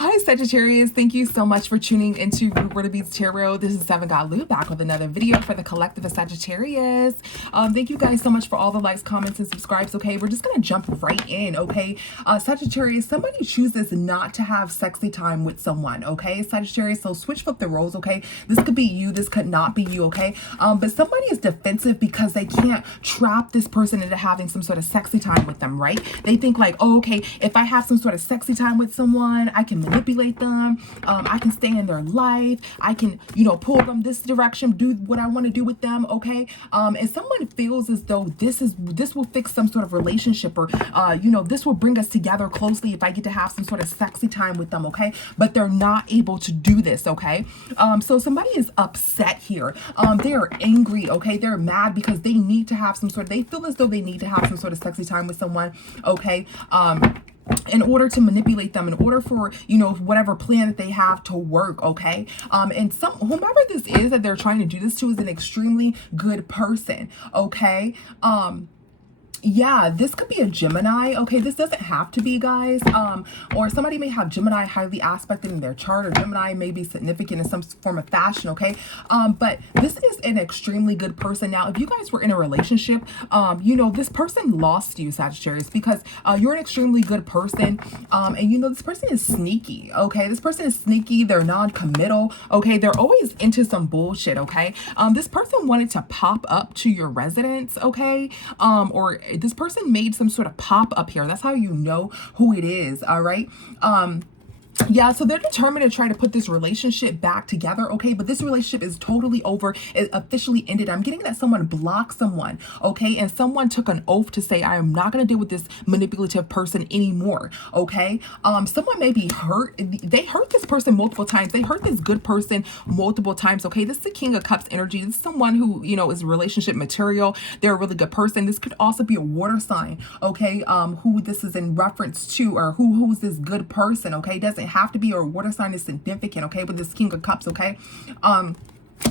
Hi, Sagittarius. Thank you so much for tuning into Word of Beats Tarot. This is Seven God Lou back with another video for the collective of Sagittarius. Thank you guys so much for all the likes, comments, and subscribes. Okay, we're just gonna jump right in. Okay, Sagittarius, somebody chooses not to have sexy time with someone. Okay, Sagittarius. So flip the roles. Okay, this could be you. This could not be you. Okay, but somebody is defensive because they can't trap this person into having some sort of sexy time with them. Right? They think like, oh, okay, if I have some sort of sexy time with someone, I can manipulate them. I can stay in their life. I can, pull them this direction, do what I want to do with them. Okay. And someone feels as though this will fix some sort of relationship, or, this will bring us together closely if I get to have some sort of sexy time with them. Okay. But they're not able to do this. Okay. So somebody is upset here. They are angry. Okay. They're mad because they need to have they feel as though they need to have some sort of sexy time with someone. Okay. In order to manipulate them, in order for, whatever plan that they have to work. Okay. And whomever this is that they're trying to do this to is an extremely good person. Okay. Yeah, this could be a Gemini. Okay, this doesn't have to be, guys. Or somebody may have Gemini highly aspected in their chart, or Gemini may be significant in some form of fashion. Okay, but this is an extremely good person. Now, if you guys were in a relationship, this person lost you, Sagittarius, because you're an extremely good person. And this person is sneaky. Okay, this person is sneaky. They're non-committal. Okay, they're always into some bullshit. Okay, this person wanted to pop up to your residence. Okay, or this person made some sort of pop up here. That's how you know who it is. All right. Yeah, so they're determined to try to put this relationship back together. Okay, but this relationship is totally over. It officially ended. I'm getting that someone blocked someone. Okay, and someone took an oath to say, I am not going to deal with this manipulative person anymore. Okay, someone may be hurt. They hurt this person multiple times. They hurt this good person multiple times. Okay, this is the King of Cups energy. This is someone who, is relationship material. They're a really good person. This could also be a water sign. Okay, who this is in reference to, or who's this good person. Okay, doesn't have to be, or water sign is significant. Okay, with this King of Cups. Okay,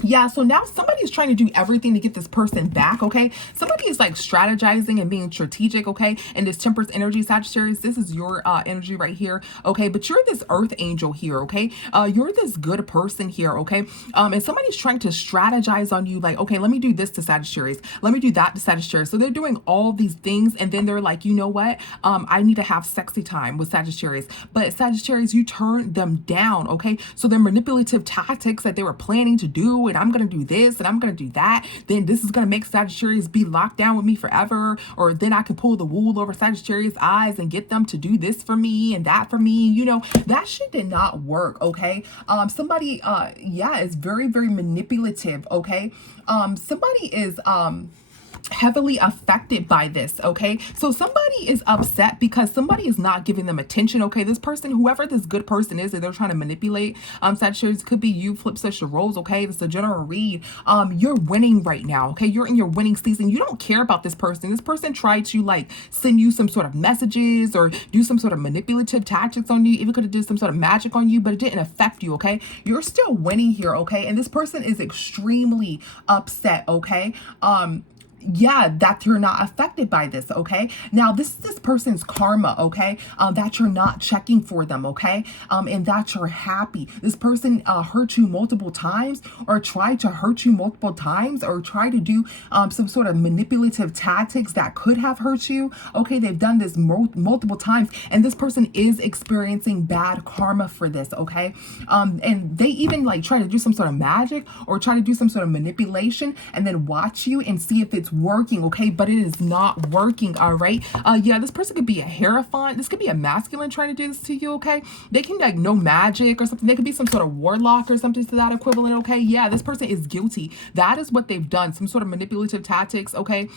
yeah, so now somebody's trying to do everything to get this person back. Okay, somebody is like strategizing and being strategic. Okay, and this Temperance energy, Sagittarius, this is your energy right here. Okay, but you're this earth angel here. Okay, you're this good person here. Okay, and somebody's trying to strategize on you, like, okay, let me do this to Sagittarius, let me do that to Sagittarius. So they're doing all these things, and then they're like, you know what, I need to have sexy time with Sagittarius, but Sagittarius, you turn them down. Okay, so their manipulative tactics that they were planning to do, and I'm going to do this and I'm going to do that, then this is going to make Sagittarius be locked down with me forever, or then I can pull the wool over Sagittarius' eyes and get them to do this for me and that for me. That shit did not work. Okay, somebody is very, very manipulative. Okay, somebody is heavily affected by this. Okay, so somebody is upset because somebody is not giving them attention. Okay, this person, whoever this good person is that they're trying to manipulate, Sagittarius, could be you. Flip such your roles. Okay, this is a general read. You're winning right now. Okay, you're in your winning season. You don't care about this person. This person tried to like send you some sort of messages or do some sort of manipulative tactics on you. Even could have did some sort of magic on you, but it didn't affect you. Okay, you're still winning here. Okay, and this person is extremely upset. Okay, yeah, that you're not affected by this. Okay, now this is this person's karma. Okay, that you're not checking for them. Okay, and that you're happy. This person hurt you multiple times, or tried to hurt you multiple times, or try to do some sort of manipulative tactics that could have hurt you. Okay, they've done this multiple times, and this person is experiencing bad karma for this. Okay, and they even like try to do some sort of magic or try to do some sort of manipulation, and then watch you and see if it's working. Okay, but it is not working. All right, yeah, this person could be a hierophant. This could be a masculine trying to do this to you. Okay, they can like know magic or something. They could be some sort of warlock or something to that equivalent. Okay, yeah, this person is guilty. That is what they've done, some sort of manipulative tactics. Okay,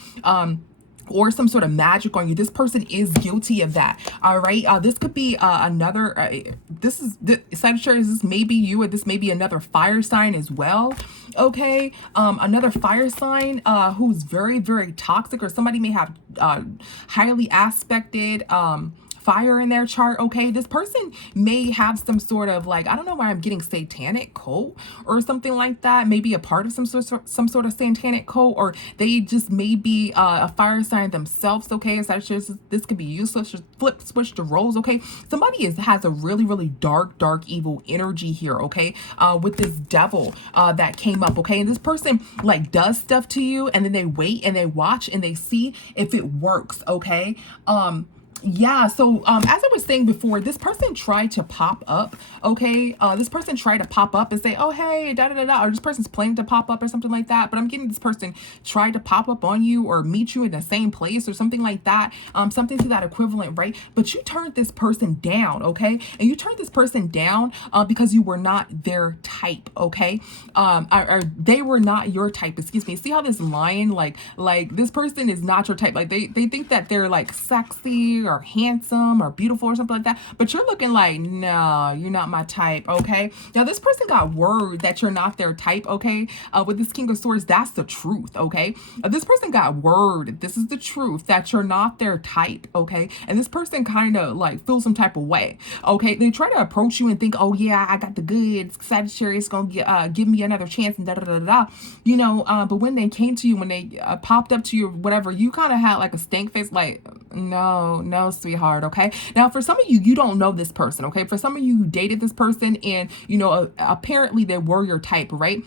or some sort of magic on you. This person is guilty of that. All right, this could be another Sagittarius, this may be you, or this may be another fire sign as well. Okay, another fire sign who's very, very toxic, or somebody may have highly aspected fire in their chart, okay? This person may have some sort of like, I don't know why I'm getting satanic cult or something like that. Maybe a part of some sort of satanic cult, or they just may be a fire sign themselves, okay? So this could be useless. Just switch the roles, okay? Somebody has a really dark evil energy here, okay? With this devil that came up, okay? And this person like does stuff to you, and then they wait and they watch and they see if it works, okay? Yeah, so as I was saying before, this person tried to pop up, okay? This person tried to pop up and say, oh, hey, da-da-da-da, or this person's planning to pop up or something like that. But I'm getting this person tried to pop up on you or meet you in the same place or something like that, something to that equivalent, right? But you turned this person down, okay? And you turned this person down because you were not their type, okay? Or they were not your type, excuse me. See how this lion, like this person is not your type. Like they think that they're like sexy or handsome or beautiful or something like that, but you're looking like, no, you're not my type, okay? Now this person got word that you're not their type, okay? With this King of Swords, that's the truth, okay? This person got word, this is the truth, that you're not their type, okay? And this person kind of like feels some type of way, okay? They try to approach you and think, oh yeah, I got the goods, Sagittarius gonna give me another chance and da-da-da-da, you know, but when they came to you, when they popped up to you, whatever, you kind of had like a stank face, like, no, sweetheart, okay? Now, for some of you, you don't know this person, okay? For some of you, you dated this person and, you know, apparently they were your type, right?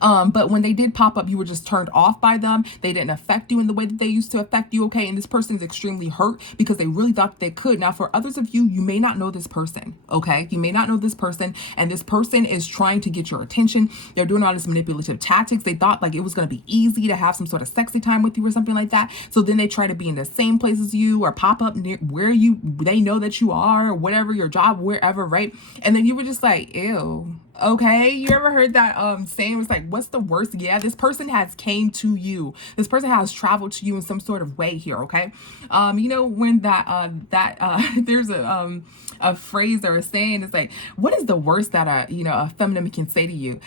But when they did pop up, you were just turned off by them. They didn't affect you in the way that they used to affect you, okay? And this person is extremely hurt because they really thought they could. Now, for others of you, you may not know this person, okay? You may not know this person, and this person is trying to get your attention. They're doing all this manipulative tactics. They thought like it was going to be easy to have some sort of sexy time with you or something like that. So then they try to be in the same place as you or pop up near where they know that you are, or whatever, your job, wherever, right? And then you were just like, ew. Okay, you ever heard that saying? Was like, what's the worst? Yeah, this person has came to you. This person has traveled to you in some sort of way here, okay? You know, when there's a phrase or a saying, it's like, what is the worst that a feminine can say to you?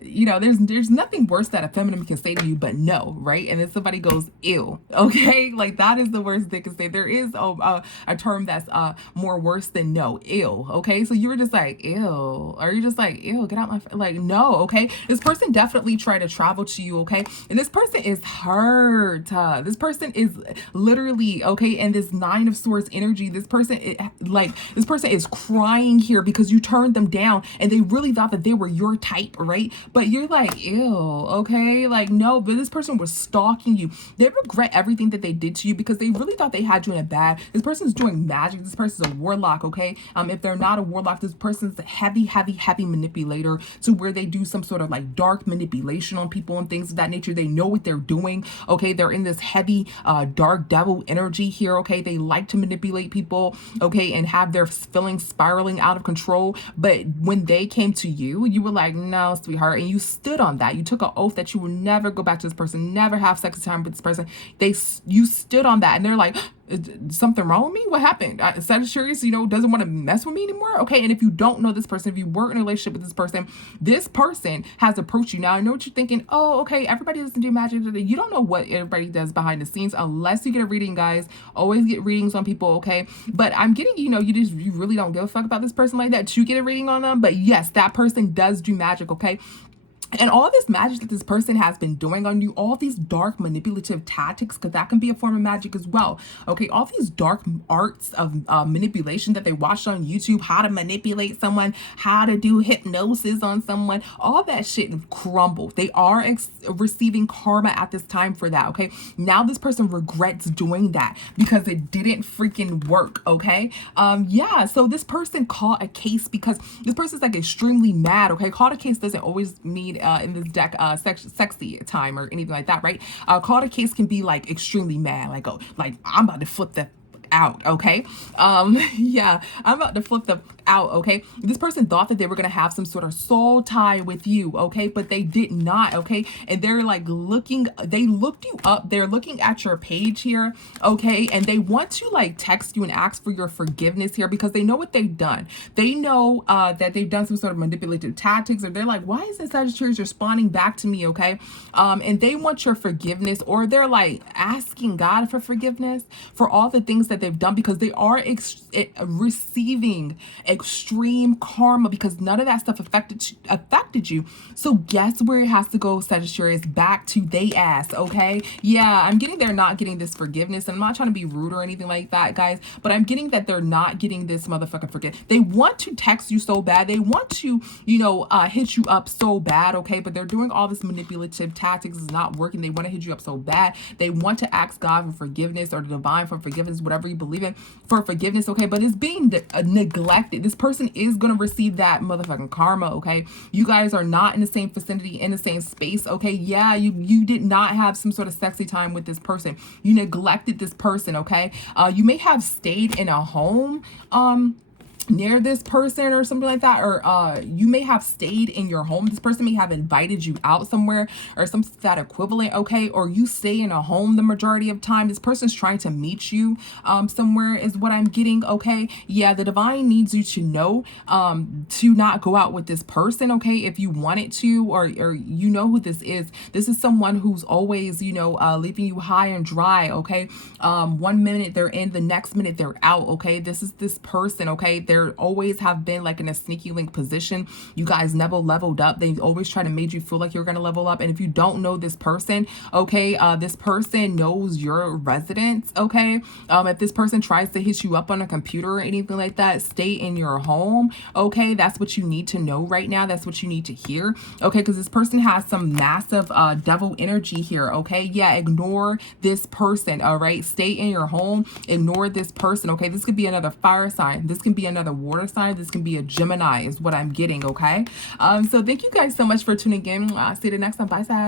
You know, there's nothing worse that a feminine can say to you but no, right? And then somebody goes, ew, okay? Like that is the worst they can say. There is a term that's more worse than no, ew, okay? So you were just like, ew, or you're just like, ew, get out my like, no, okay? This person definitely tried to travel to you, okay? And this person is hurt. This person is literally, okay, and this Nine of Swords energy, this person is crying here because you turned them down and they really thought that they were your type, right? But you're like, ew, okay? Like, no, but this person was stalking you. They regret everything that they did to you because they really thought they had you in a bad. This person's doing magic. This person's a warlock, okay? If they're not a warlock, this person's a heavy manipulator, to where they do some sort of like dark manipulation on people and things of that nature. They know what they're doing, okay? They're in this heavy dark devil energy here, okay? They like to manipulate people, okay, and have their feelings spiraling out of control. But when they came to you, you were like, no, sweetheart, and you stood on that. You took an oath that you will never go back to this person, never have sex time with this person. You stood on that, and they're like, is something wrong with me? What happened? Sagittarius, you know, doesn't want to mess with me anymore? Okay, and if you don't know this person, if you were in a relationship with this person has approached you. Now, I know what you're thinking. Oh, okay, everybody doesn't do magic today. You don't know what everybody does behind the scenes unless you get a reading, guys. Always get readings on people, okay? But I'm getting, you know, you really don't give a fuck about this person like that to get a reading on them. But yes, that person does do magic, okay? And all this magic that this person has been doing on you, all these dark manipulative tactics, because that can be a form of magic as well. Okay, all these dark arts of manipulation that they watched on YouTube, how to manipulate someone, how to do hypnosis on someone, all that shit crumbled. They are receiving karma at this time for that, okay? Now this person regrets doing that because it didn't freaking work, okay? Yeah, so this person caught a case because this person's like extremely mad, okay? Caught a case doesn't always mean in this deck sexy time or anything like that, right? Caught a case can be like extremely mad, like, oh, like I'm about to flip the out, okay? Yeah, I'm about to flip the out, okay? This person thought that they were going to have some sort of soul tie with you, okay? But they did not, okay? And they're like they looked you up. They're looking at your page here, okay? And they want to like text you and ask for your forgiveness here because they know what they've done. They know that they've done some sort of manipulative tactics, or they're like, why isn't Sagittarius responding back to me, okay? And they want your forgiveness, or they're like asking God for forgiveness for all the things that they've done, because they are receiving extreme karma because none of that stuff affected you. So guess where it has to go, Sagittarius? Back to they ass, okay? Yeah, I'm getting they're not getting this forgiveness. And I'm not trying to be rude or anything like that, guys, but I'm getting that they're not getting this motherfucking forgiveness. They want to text you so bad. They want to, you know, hit you up so bad, okay? But they're doing all this manipulative tactics. It's not working. They want to hit you up so bad. They want to ask God for forgiveness, or the divine for forgiveness, whatever you believe in, for forgiveness, okay? But it's being neglected. This person is going to receive that motherfucking karma, okay? You guys are not in the same vicinity, in the same space, okay? Yeah, you did not have some sort of sexy time with this person. You neglected this person, okay? You may have stayed in a home near this person or something like that, or you may have stayed in your home. This person may have invited you out somewhere or some that equivalent, okay? Or you stay in a home the majority of time. This person's trying to meet you somewhere is what I'm getting, okay? Yeah, the divine needs you to know to not go out with this person, okay? If you wanted to, or you know who this is. This is someone who's always, you know, leaving you high and dry, okay? 1 minute they're in, the next minute they're out, okay? This is this person, okay? They're always have been like in a sneaky link position. You guys never leveled up. They always try to make you feel like you're going to level up. And if you don't know this person, okay, this person knows your residence, okay? If this person tries to hit you up on a computer or anything like that, stay in your home, okay? That's what you need to know right now. That's what you need to hear, okay? Because this person has some massive devil energy here, okay? Yeah, ignore this person, all right? Stay in your home, ignore this person, okay? This could be another fire sign. This can be another water sign. This can be a Gemini is what I'm getting, okay? So thank you guys so much for tuning in. See you next time. Bye, Sag.